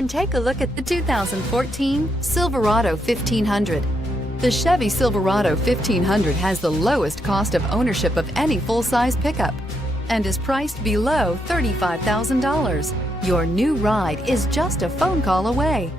and take a look at the 2014 Silverado 1500. The Chevy Silverado 1500 has the lowest cost of ownership of any full-size pickup and is priced below $35,000. Your new ride is just a phone call away.